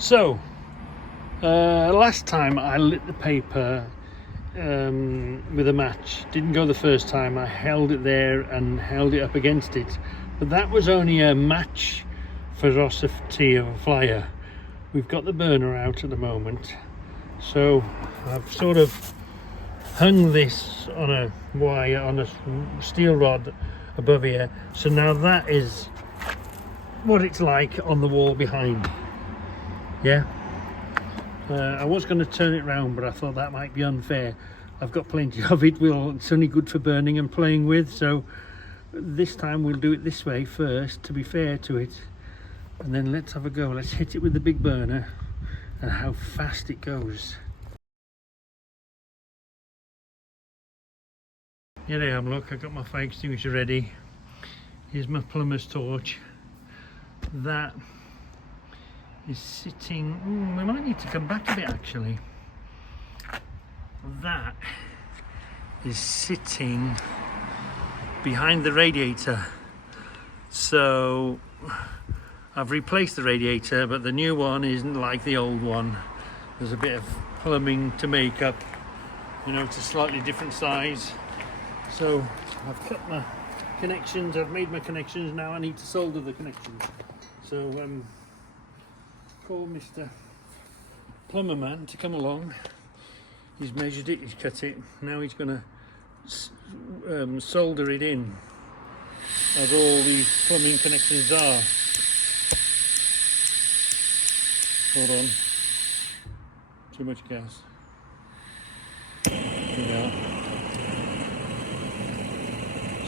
So, last time I lit the paper with a match. Didn't go the first time. I held it there and held it up against it. But that was only a match ferocity of a flyer. We've got the burner out at the moment. So I've sort of hung this on a wire, on a steel rod above here. So now that is what it's like on the wall behind. Yeah. I was going to turn it round, but I thought that might be unfair. I've got plenty of it. It's only good for burning and playing with, so this time we'll do it this way first to be fair to it, and then let's have a go. Let's hit it with the big burner and how fast it goes. Here I am, look, I've got my fire extinguisher ready. Here's my plumber's torch. That is sitting, we might need to come back a bit actually. That is sitting behind the radiator. So I've replaced the radiator, but the new one isn't like the old one. There's a bit of plumbing to make up. You know, it's a slightly different size. So I've cut my connections, I've made my connections, now I need to solder the connections. So call Mr. Plumber Man to come along. He's measured it, he's cut it. Now he's going to solder it in as all the plumbing connections are. Hold on. Too much gas. Here we are.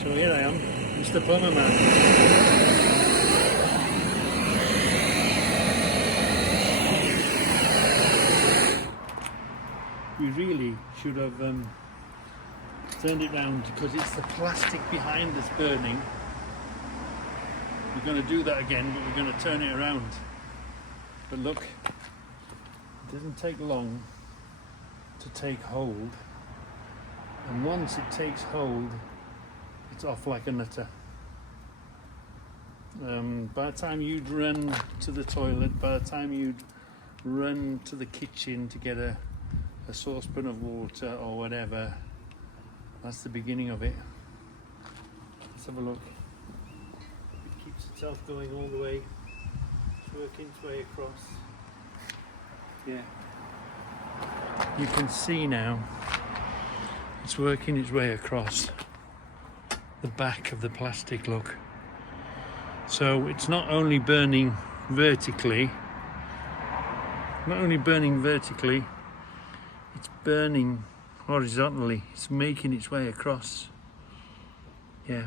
So here I am, Mr. Plumber Man. We really should have turned it round because it's the plastic behind that's burning. We're going to do that again, but we're going to turn it around. But look, it doesn't take long to take hold, and once it takes hold, it's off like a nutter. By the time you'd run to the toilet, by the time you'd run to the kitchen to get a saucepan of water or whatever, that's the beginning of it. Let's have a look. It keeps itself going all the way. It's working its way across. Yeah. You can see now it's working its way across the back of the plastic, look. So it's not only burning vertically, it's burning horizontally. It's making its way across. Yeah.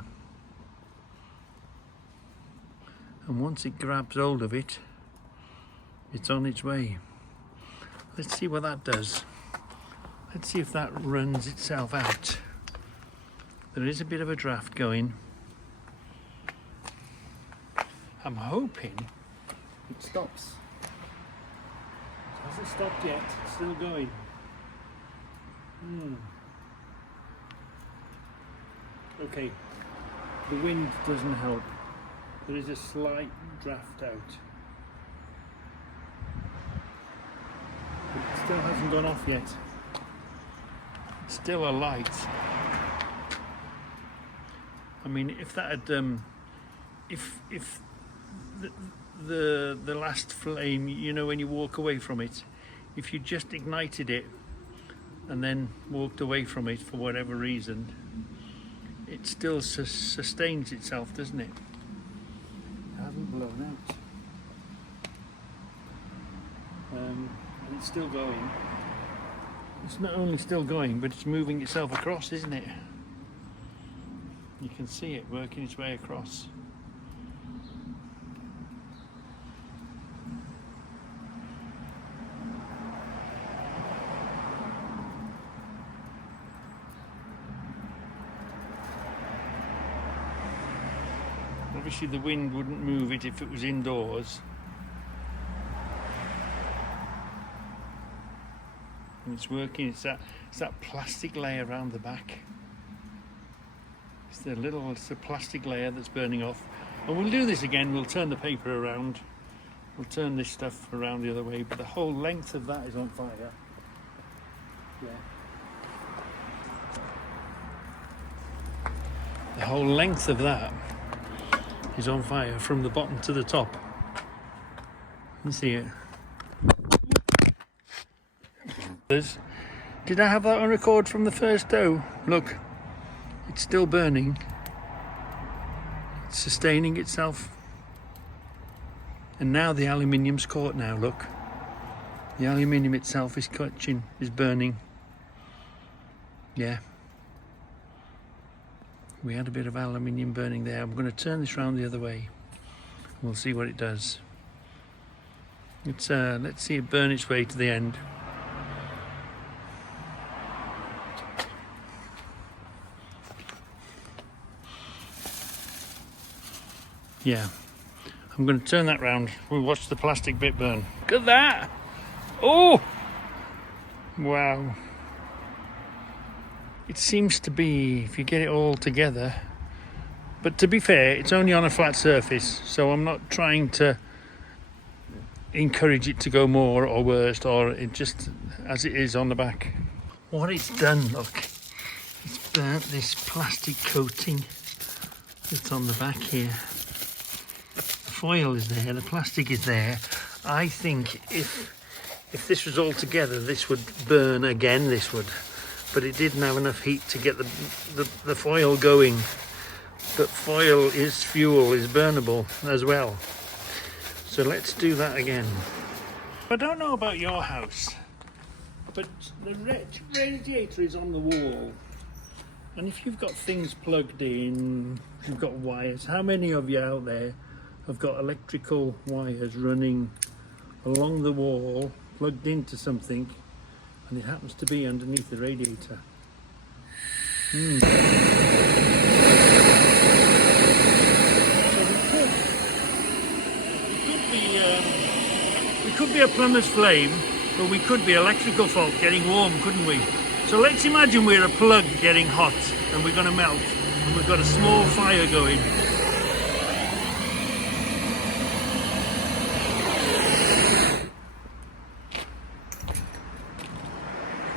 And once it grabs hold of it, it's on its way. Let's see what that does. Let's see if that runs itself out. There is a bit of a draft going. I'm hoping it stops. It hasn't stopped yet, it's still going. Okay, the wind doesn't help. There is a slight draft out. But it still hasn't gone off yet. It's still a light. I mean, if that had, if the last flame, you know, when you walk away from it, if you just ignited it and then walked away from it for whatever reason, it still sustains itself, doesn't it? It hasn't blown out. And it's still going. It's not only still going, but it's moving itself across, isn't it? You can see it working its way across. Obviously the wind wouldn't move it if it was indoors. And it's working, it's that plastic layer around the back. It's the plastic layer that's burning off. And we'll do this again, we'll turn the paper around We'll turn this stuff around the other way, but the whole length of that is on fire. Yeah. The whole length of that is on fire from the bottom to the top. You see it? Did I have that on record from the first dough? Look, it's still burning. It's sustaining itself. And now the aluminium's caught now, look. The aluminium itself is catching, is burning. Yeah. We had a bit of aluminium burning there. I'm going to turn this round the other way. We'll see what it does. Let's see it burn its way to the end. Yeah. I'm going to turn that round. We'll watch the plastic bit burn. Look at that! Oh! Wow. It seems to be, if you get it all together, but to be fair, it's only on a flat surface, so I'm not trying to encourage it to go more or worse, or it just as it is on the back. What it's done, look, it's burnt this plastic coating that's on the back here. The foil is there, the plastic is there. I think if this was all together, this would burn again, this would. But it didn't have enough heat to get the foil going. But foil is fuel, is burnable as well. So let's do that again. I don't know about your house, but the radiator is on the wall. And if you've got things plugged in, if you've got wires, how many of you out there have got electrical wires running along the wall, plugged into something, and it happens to be underneath the radiator? So we could be a plumber's flame, but we could be electrical fault getting warm, couldn't we? So let's imagine we're a plug getting hot and we're going to melt, and we've got a small fire going.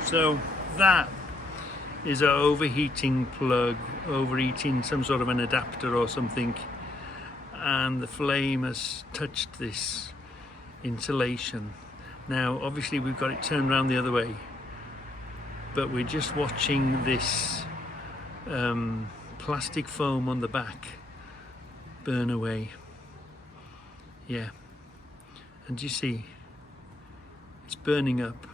So that is an overheating plug, overheating some sort of an adapter or something, and the flame has touched this insulation. Now obviously we've got it turned around the other way, but we're just watching this plastic foam on the back burn away. Yeah, and you see it's burning up.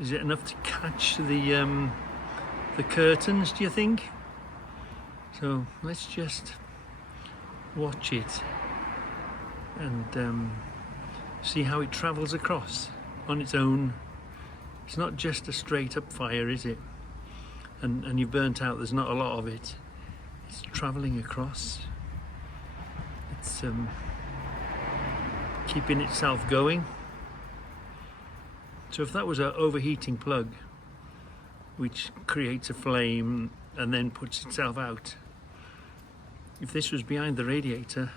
Is it enough to catch the curtains, do you think? So let's just watch it and see how it travels across on its own. It's not just a straight up fire, is it? And you've burnt out, there's not a lot of it. It's travelling across. It's keeping itself going. So if that was an overheating plug, which creates a flame and then puts itself out, if this was behind the radiator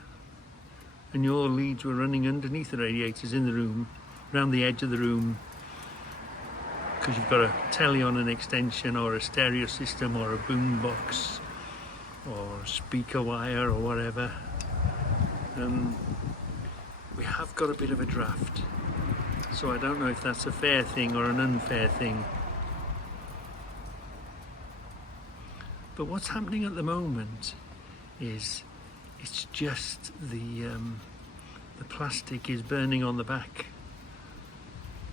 and your leads were running underneath the radiators in the room, around the edge of the room, because you've got a telly on an extension or a stereo system or a boom box or speaker wire or whatever, we have got a bit of a draft. So I don't know if that's a fair thing or an unfair thing. But what's happening at the moment is it's just the plastic is burning on the back.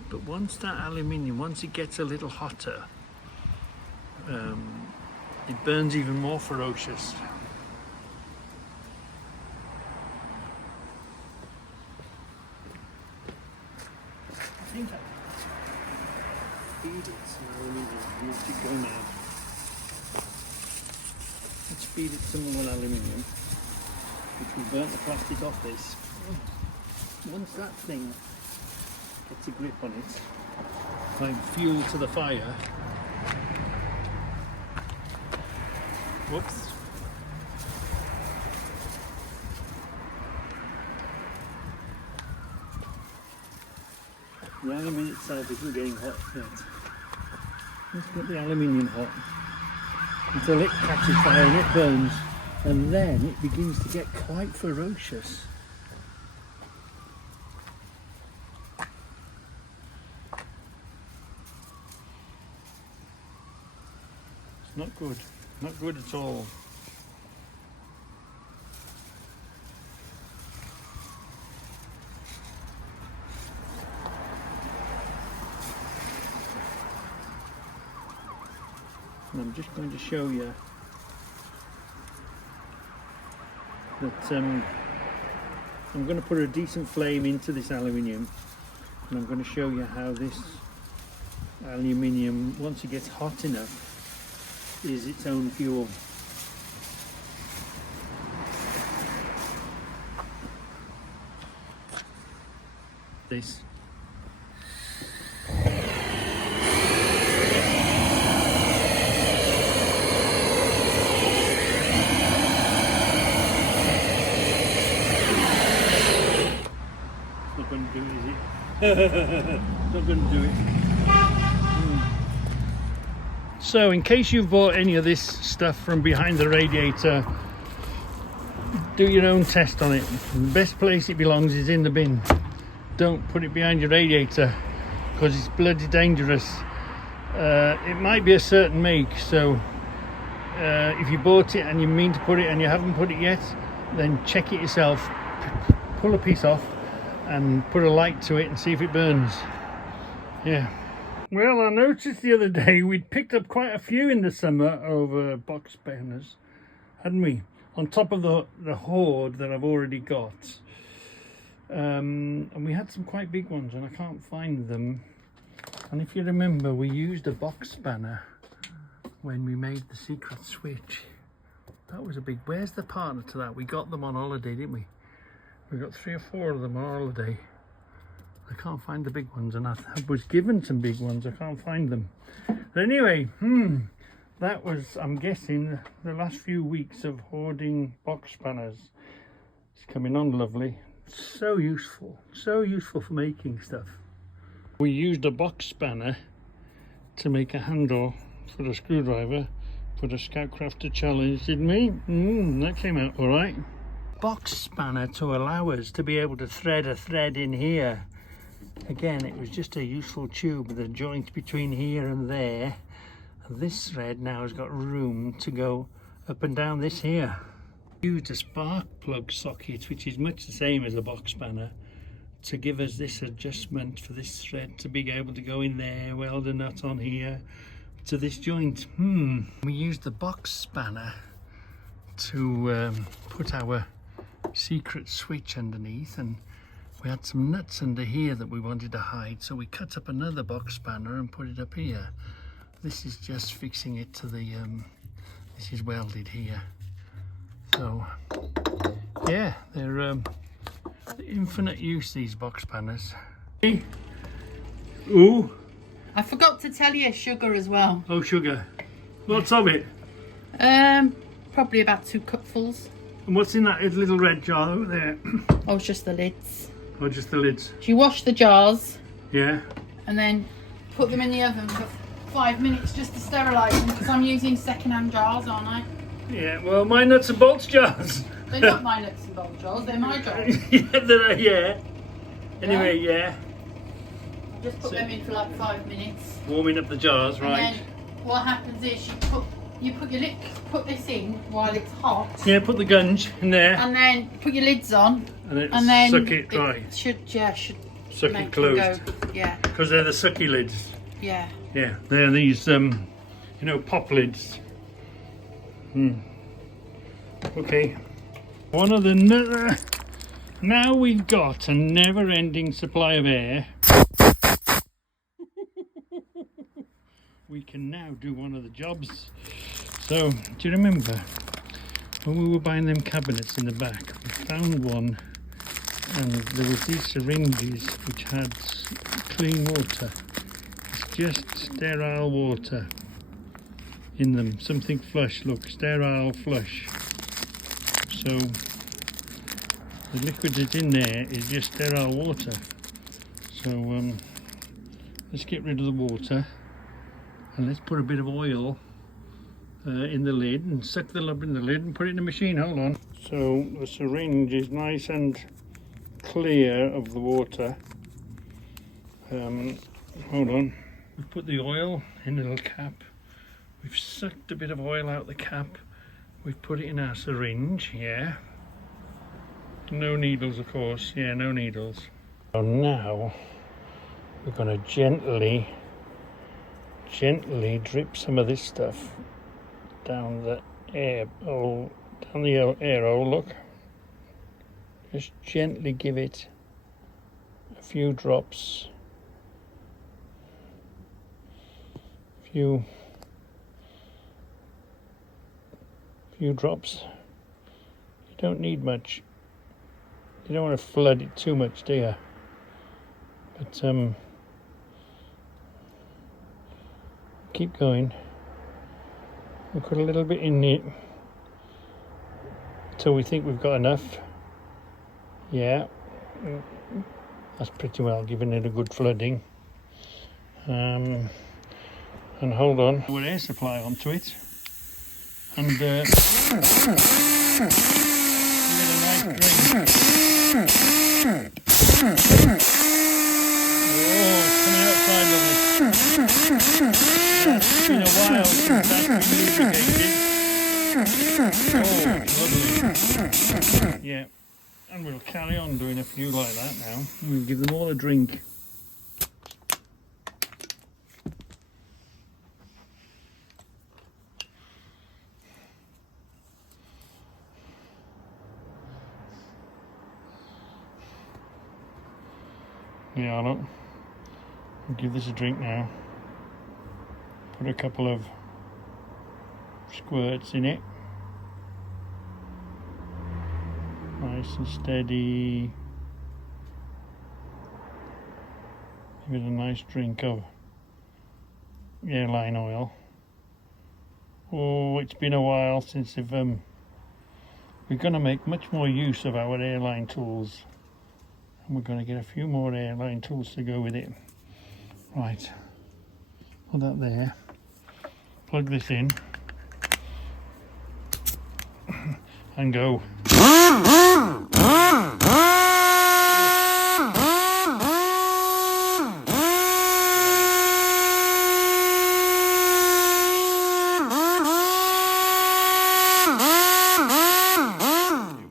But once that aluminium, once it gets a little hotter, it burns even more ferocious. I think I feed it some aluminium. Let it go now. Let's feed it some more aluminium, which will burn the plastic off this. Once that thing gets a grip on it, like fuel to the fire. Whoops. The aluminium itself isn't getting hot yet. Let's get the aluminium hot until it catches fire and it burns, and then it begins to get quite ferocious. It's not good, not good at all. And I'm just going to show you that I'm going to put a decent flame into this aluminium, and I'm going to show you how this aluminium, once it gets hot enough, is its own fuel. This. Not going to do it, is it? Not going to do it. So, in case you've bought any of this stuff from behind the radiator, do your own test on it. The best place it belongs is in the bin. Don't put it behind your radiator, because it's bloody dangerous. It might be a certain make, so if you bought it and you mean to put it and you haven't put it yet, then check it yourself. Pull a piece off and put a light to it and see if it burns. Yeah. Well, I noticed the other day we'd picked up quite a few in the summer over box burners, hadn't we? On top of the hoard that I've already got. And we had some quite big ones and I can't find them. And if you remember, we used a box spanner when we made the secret switch. That was a big... Where's the partner to that? We got them on holiday, didn't we? We got 3 or 4 of them on holiday. I can't find the big ones, and I was given some big ones. I can't find them. But anyway, that was, I'm guessing, the last few weeks of hoarding box spanners. It's coming on lovely. So useful for making stuff. We used a box spanner to make a handle for a screwdriver for the Scout Crafter Challenge, didn't we? That came out all right. Box spanner to allow us to be able to thread a thread in here. Again, it was just a useful tube with a joint between here and there. And this thread now has got room to go up and down this here. Used a spark plug socket, which is much the same as a box spanner, to give us this adjustment for this thread to be able to go in there, weld a nut on here to this joint. We used the box spanner to put our secret switch underneath, and we had some nuts under here that we wanted to hide, so we cut up another box spanner and put it up here. This is just fixing it to the this is welded here. So yeah, they're infinite use, these box spanners. Ooh, I forgot to tell you sugar as well. Oh, sugar. Lots of it. Probably about 2 cupfuls. And what's in that little red jar over there? Oh, it's just the lids. Oh, just the lids. So you wash the jars. Yeah. And then put them in the oven for 5 minutes just to sterilise them, because I'm using second-hand jars, aren't I? Yeah, well, my nuts and bolts jars. They're not my nuts and bolt jars, they're my jars. Yeah. Anyway, yeah. Just put them in for like 5 minutes. Warming up the jars, right. And then what happens is you put this in while it's hot. Yeah, put the gunge in there. And then put your lids on. And then suck it dry. Should suck it closed. Go, yeah. Because they're the sucky lids. Yeah. Yeah, they're these, pop lids. Okay. One of the now we've got a never-ending supply of air. We can now do one of the jobs. So, do you remember when we were buying them cabinets in the back? We found one, and there was these syringes which had clean water. It's just sterile water in them, something flush. Look, sterile flush. So the liquid that's in there is just sterile water. So Let's get rid of the water and let's put a bit of oil in the lid and suck the lub in the lid and put it in the machine. Hold on. So the syringe is nice and clear of the water. Hold on. We've put the oil in a little cap. We've sucked a bit of oil out the cap. We've put it in our syringe, yeah. No needles, of course. Yeah, no needles. So now we're going to gently drip some of this stuff down the air hole, look. Just gently give it a few drops. Few drops. You don't need much. You don't want to flood it too much, do you? But keep going. We'll put a little bit in it till we think we've got enough. Yeah, that's pretty well giving it a good flooding. And hold on, put air supply onto it, and give it a nice drink. Oh, it's coming outside, lovely. It's been a while since that's been lubricated. Oh, lovely. Yeah, and we'll carry on doing a few like that now. We'll give them all a drink. Yeah, look. I'll give this a drink now. Put a couple of squirts in it. Nice and steady. Give it a nice drink of airline oil. Oh, it's been a while since we're going to make much more use of our airline tools. We're going to get a few more airline tools to go with it. Right, put that there, plug this in, and go. It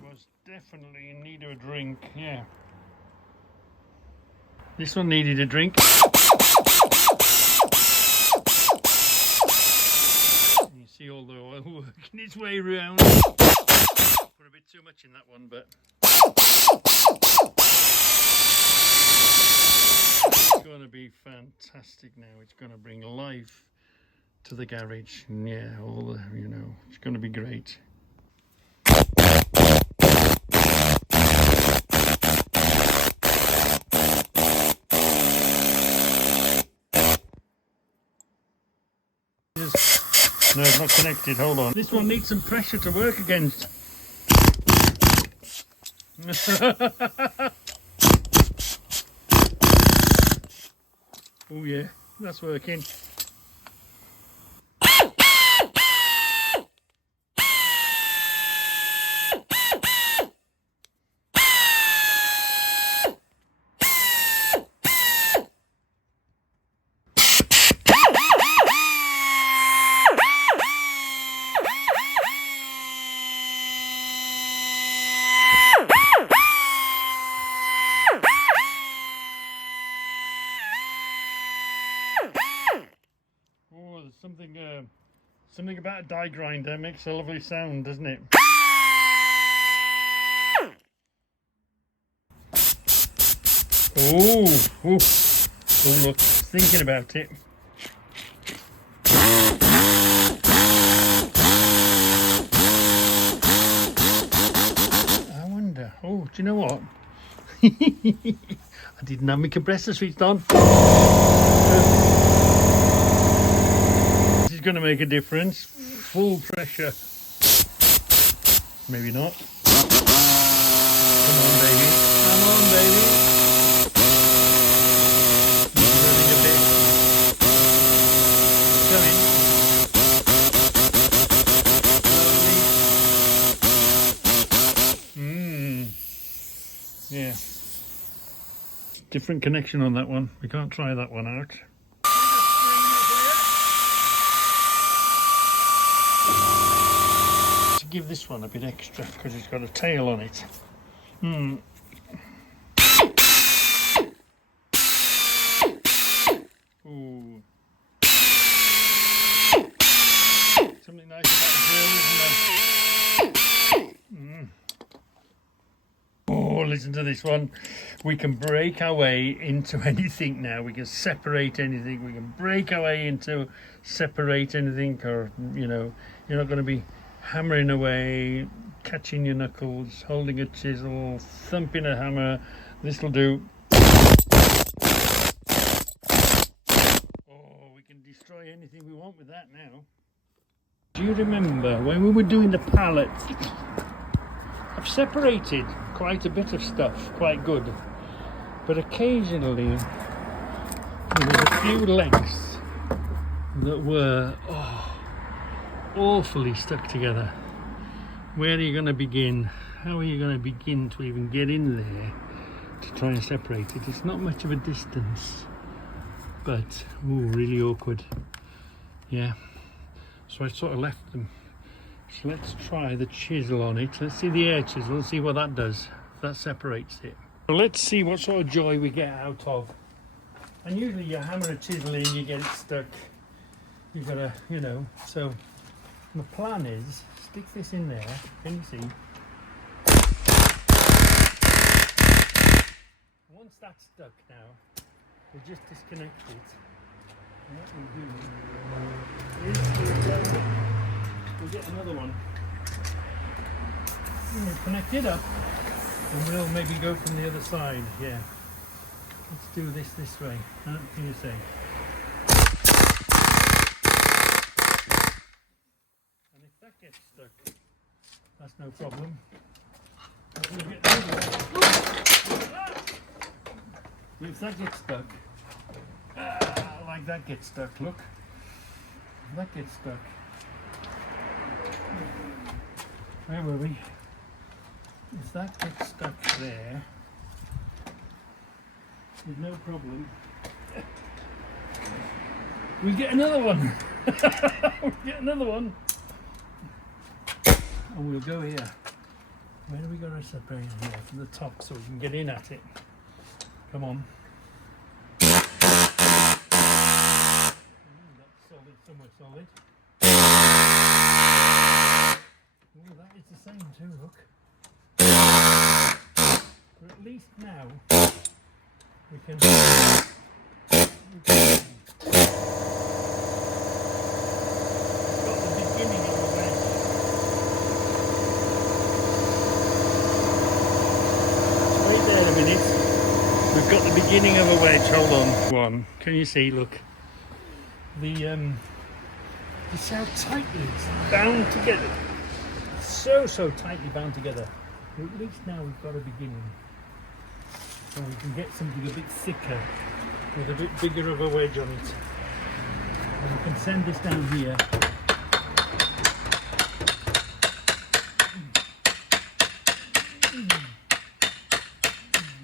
was definitely in need of a drink, yeah. This one needed a drink. You see all the oil working its way around. Put a bit too much in that one, but it's going to be fantastic now. It's going to bring life to the garage. And yeah, all the, it's going to be great. No, it's not connected. Hold on. This one needs some pressure to work against. Oh yeah, that's working. Something about a die grinder makes a lovely sound, doesn't it? Oh, look, thinking about it. I wonder, do you know what? I didn't have my compressor switched on. This is going to make a difference. Full pressure. Maybe not. Come on, baby. Come on, baby. It's running a bit. Different connection on that one. We can't try that one out. To give this one a bit extra because it's got a tail on it. Ooh. Something nice about the drill, isn't there? Oh, listen to this one. We can break our way into anything now. We can separate anything. We can break our way into separate anything, or, you know, you're not going to be hammering away, catching your knuckles, holding a chisel, thumping a hammer. This will do. Oh, we can destroy anything we want with that now. Do you remember when we were doing the pallet? I've separated quite a bit of stuff, quite good, but occasionally there was a few legs that were awfully stuck together. Where are you going to begin? How are you going to begin to even get in there to try and separate it? It's not much of a distance, but really awkward. Yeah, so I sort of left them. So let's try the chisel on it. Let's see the air chisel and see what that does, if that separates it. So let's see what sort of joy we get out of. And usually you hammer a chisel in, you get it stuck. You've got to, you know, so my plan is stick this in there. Can you see? Once that's stuck now, we just disconnect it. And what we do is we'll get another one. We'll connect it up and we'll maybe go from the other side. Yeah. Let's do this way. What can you say? And if that gets stuck, that's no problem. We'll get another one. If that gets stuck, like that gets stuck, look. If that gets stuck. Where were we? If that gets stuck there, there's no problem. We get another one. We get another one. And we'll go here. Where do we got to separate it here? From the top so we can get in at it. Come on. That's solid, somewhere solid. Oh, that is the same too, look. But at least now we can got the beginning of the wedge. Wait there a minute. We've got the beginning of a wedge. Hold on. One. Can you see? Look. The see how tightly it's bound together. So tightly bound together. But at least now we've got a beginning. So we can get something a bit thicker with a bit bigger of a wedge on it. And we can send this down here.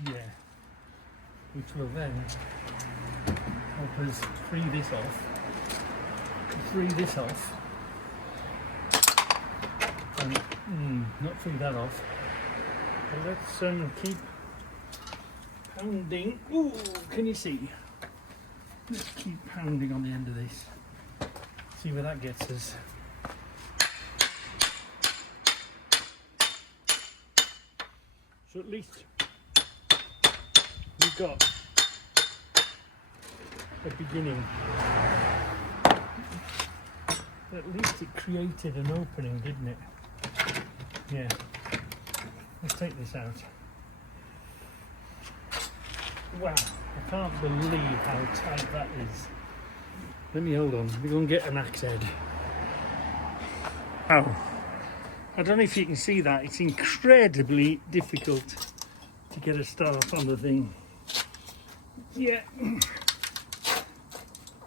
Yeah. Which will then help us free this off. And not free that off. But let's keep pounding. Ooh, can you see? Let's keep pounding on the end of this. See where that gets us. So at least we've got a beginning. At least it created an opening, didn't it? Yeah. Let's take this out. Wow, I can't believe how tight that is. Let me hold on. We're going to get an axe head. Wow. I don't know if you can see that. It's incredibly difficult to get a start on the thing. Yeah.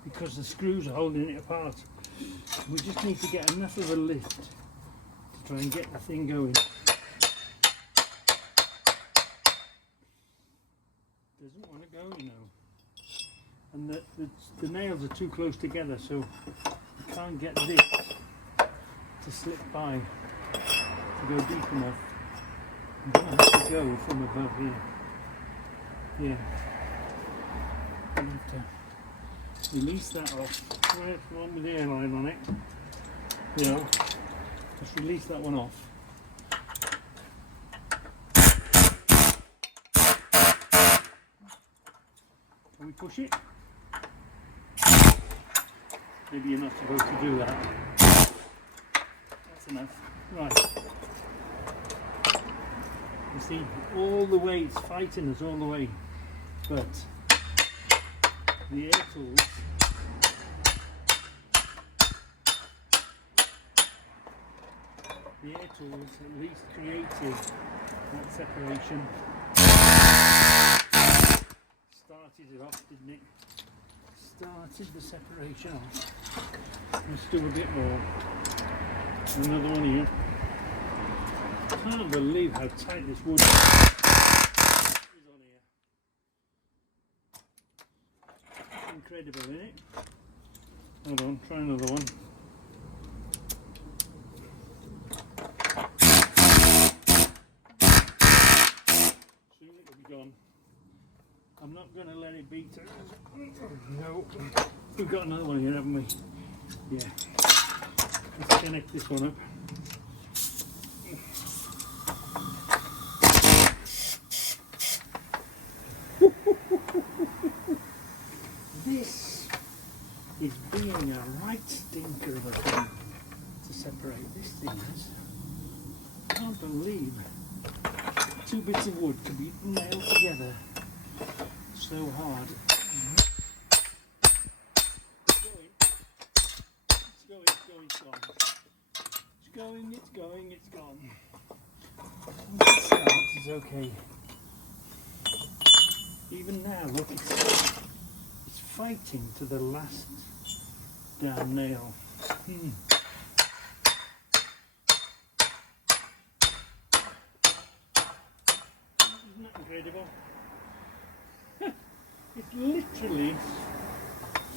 Because the screws are holding it apart. We just need to get enough of a lift to try and get the thing going. Doesn't want to go, you know. And the nails are too close together, so you can't get this to slip by to go deep enough. I'm going to have to go from above here. Yeah. I'm going to have to release that off. Where's the one with the airline on it? You know, just release that one off. Can we push it? Maybe you're not supposed to do that. That's enough. Right. You see, all the way, it's fighting us all the way. But the air tools at least created that separation. Started it off, didn't it? Started the separation off. Let's do a bit more. Another one here. Can't believe how tight this wood is on here. Incredible, isn't it? Hold on, try another one. Soon it will be gone. I'm not going to let it beat her. No. We've got another one here, haven't we? Yeah. Let's connect this one up. This is being a right stinker of a thing to separate. This thing is. I can't believe two bits of wood can be nailed together so hard. It's gone. Once it starts, it's okay. Even now, look, it's fighting to the last damn nail. Isn't that incredible? It's literally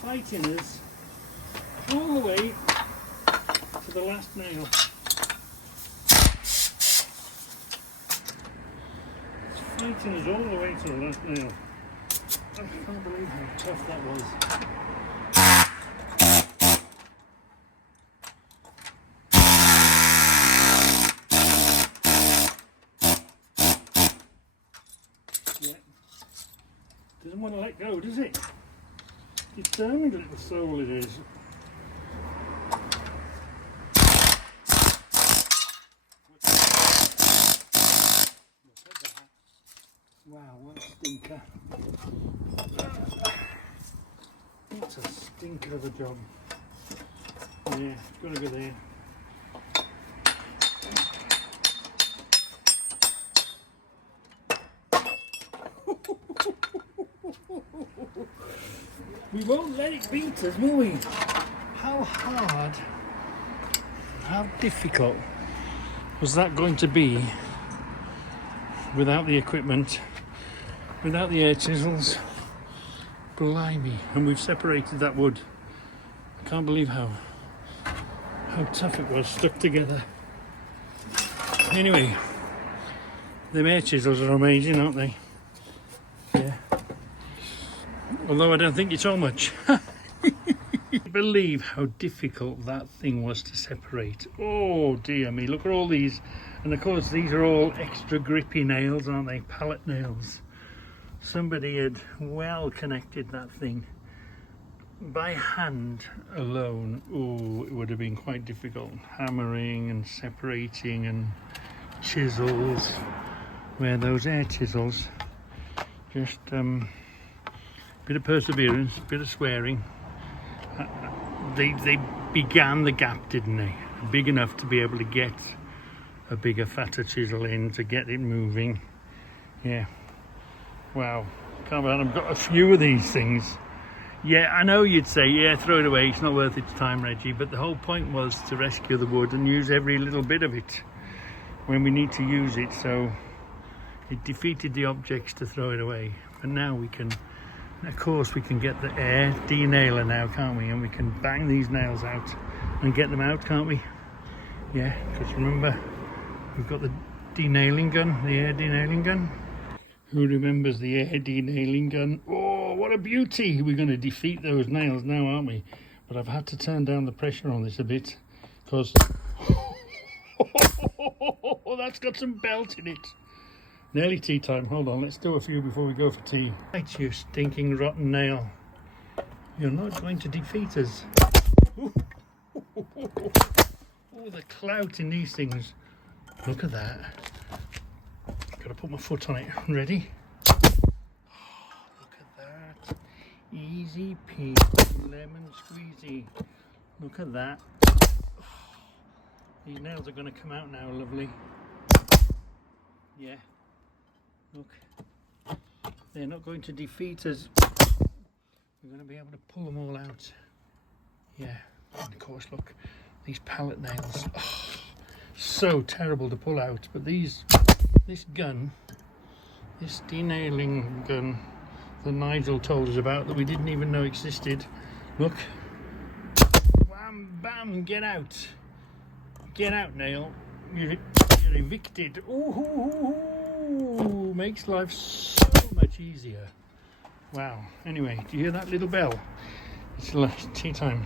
fighting us all the way to the last nail. It's fighting us all the way to the last nail. I can't believe how tough that was. Yeah. Doesn't want to let go, does it? Determined little soul it is. Wow, what a stinker. What a stinker of a job. Yeah, it's got to go there. We won't let it beat us, will we? How hard, how difficult was that going to be without the equipment, without the air chisels? Blimey. And we've separated that wood. I can't believe how tough it was stuck together. Anyway, the air chisels are amazing, aren't they? Yeah. Although I don't think it's all much. Believe how difficult that thing was to separate. Oh dear me, look at all these. And of course these are all extra grippy nails, aren't they? Pallet nails. Somebody had well connected that thing by hand alone. Oh, it would have been quite difficult. Hammering and separating and chisels, where those air chisels, just bit of perseverance, bit of swearing. They began the gap, didn't they? Big enough to be able to get a bigger, fatter chisel in to get it moving. Yeah. Wow. Can't believe I've got a few of these things. Yeah, I know you'd say, yeah, throw it away, it's not worth its time, Reggie, but the whole point was to rescue the wood and use every little bit of it when we need to use it, so it defeated the objects to throw it away. But now we can, of course, we can get the air denailer now, can't we? And we can bang these nails out and get them out, can't we? Yeah, because remember, we've got the denailing gun, the air denailing gun. Who remembers the air denailing gun? Oh, what a beauty! We're going to defeat those nails now, aren't we? But I've had to turn down the pressure on this a bit because that's got some belt in it. Nearly tea time. Hold on, let's do a few before we go for tea. Right, you stinking rotten nail. You're not going to defeat us. Oh, the clout in these things. Look at that. Gotta put my foot on it. Ready? Oh, look at that. Easy peasy, lemon squeezy. Look at that. Oh, these nails are gonna come out now, lovely. Yeah. Look. They're not going to defeat us. We're gonna be able to pull them all out. Yeah. And of course, look. These pallet nails. Oh, so terrible to pull out. But this gun, this denailing gun that Nigel told us about that we didn't even know existed. Look. Wham, bam, get out. Get out, nail. You're evicted. Ooh, makes life so much easier. Wow. Anyway, do you hear that little bell? It's tea time.